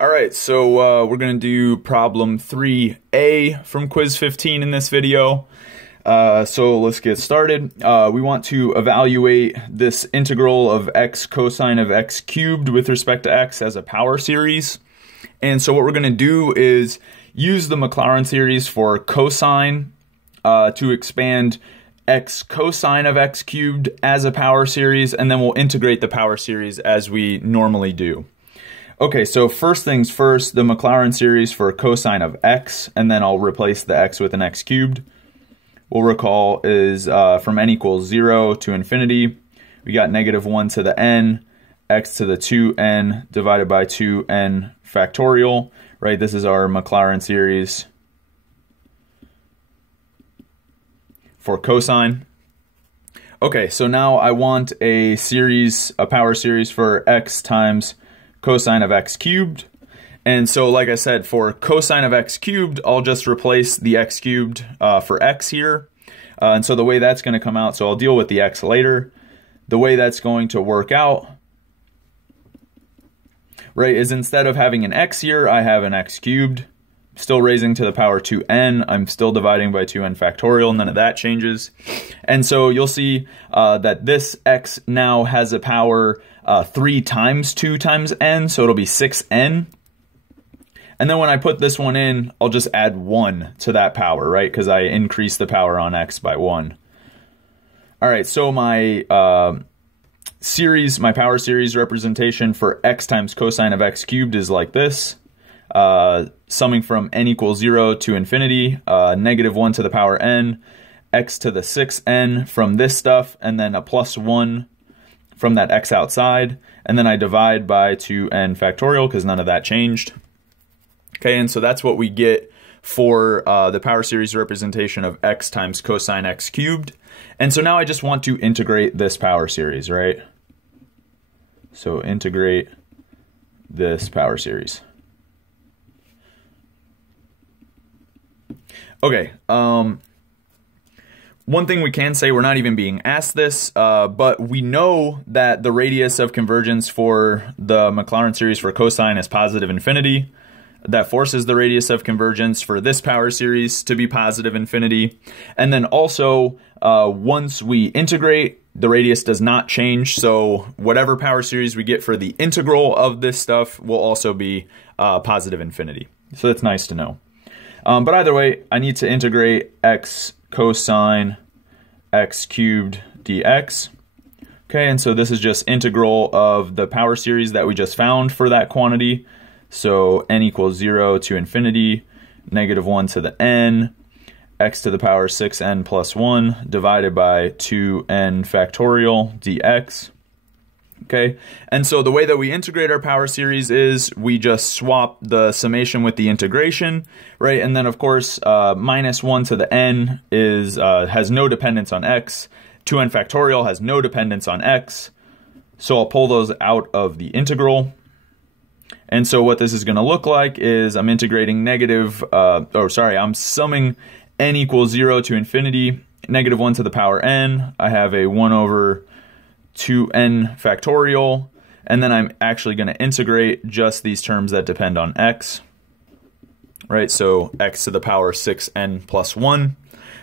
All right, so we're going to do problem 3A from quiz 15 in this video. So let's get started. We want to evaluate this integral of x cosine of x cubed with respect to x as a power series. And so what we're going to do is use the Maclaurin series for cosine to expand x cosine of x cubed as a power series, and then we'll integrate the power series as we normally do. Okay, so first things first, the Maclaurin series for cosine of x, and then I'll replace the x with an x cubed. We'll recall is from n equals 0 to infinity. We got negative 1 to the n, x to the 2n divided by 2n factorial, right? This is our Maclaurin series for cosine. Okay, so now I want a power series for x times cosine of x cubed. And so like I said, for cosine of x cubed, I'll just replace the x cubed for x here. And so the way that's going to come out, so I'll deal with the x later. The way that's going to work out, right, is instead of having an x here, I have an x cubed. Still raising to the power 2n. I'm still dividing by 2n factorial. None of that changes. And so you'll see that this x now has a power 3 times 2 times n, so it'll be 6n. And then when I put this one in, I'll just add 1 to that power, right? Because I increase the power on x by 1. All right, so my power series representation for x times cosine of x cubed is like this. Summing from n equals 0 to infinity, negative 1 to the power n, x to the 6n from this stuff, and then a plus 1 from that x outside, and then I divide by 2n factorial because none of that changed. Okay, and so that's what we get for the power series representation of x times cosine x cubed. And so now I just want to integrate this power series, right? So integrate this power series. Okay, one thing we can say, we're not even being asked this, but we know that the radius of convergence for the Maclaurin series for cosine is positive infinity. That forces the radius of convergence for this power series to be positive infinity. And then also, once we integrate, the radius does not change. So whatever power series we get for the integral of this stuff will also be positive infinity. So that's nice to know. But either way, I need to integrate x cosine x cubed dx. Okay, and so this is just integral of the power series that we just found for that quantity. So n equals 0 to infinity, negative 1 to the n, x to the power 6n plus 1 divided by 2n factorial dx. Okay, and so the way that we integrate our power series is we just swap the summation with the integration, right? And then of course, minus 1 to the n is has no dependence on x. 2n factorial has no dependence on x. So I'll pull those out of the integral. And so what this is going to look like is I'm integrating I'm summing n equals 0 to infinity, negative 1 to the power n. I have a 1 over 2n factorial, and then I'm actually going to integrate just these terms that depend on x, right? So x to the power 6n plus 1.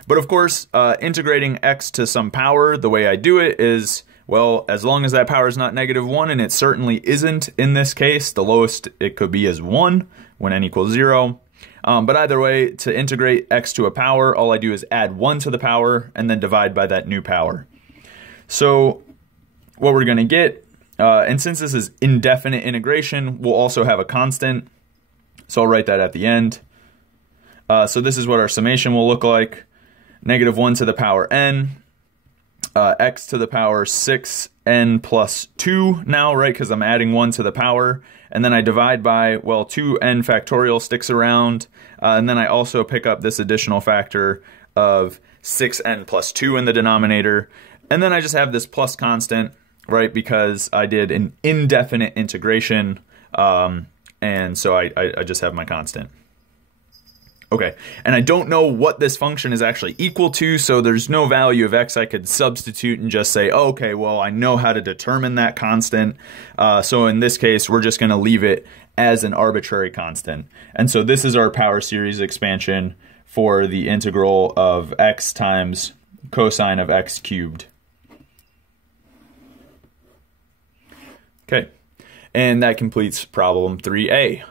But of course, integrating x to some power, the way I do it is, well, as long as that power is not negative 1, and it certainly isn't in this case, the lowest it could be is 1 when n equals 0. But either way, to integrate x to a power, all I do is add 1 to the power and then divide by that new power. So what we're going to get, and since this is indefinite integration, we'll also have a constant. So I'll write that at the end. So this is what our summation will look like. Negative 1 to the power n, x to the power 6n plus 2 now, right? Because I'm adding 1 to the power. And then I divide by, well, 2n factorial sticks around. And then I also pick up this additional factor of 6n plus 2 in the denominator. And then I just have this plus constant, right, because I did an indefinite integration, and so I just have my constant. Okay, and I don't know what this function is actually equal to, so there's no value of x I could substitute and just say, oh, okay, well, I know how to determine that constant. So in this case, we're just going to leave it as an arbitrary constant. And so this is our power series expansion for the integral of x times cosine of x cubed. Okay, and that completes problem 3a.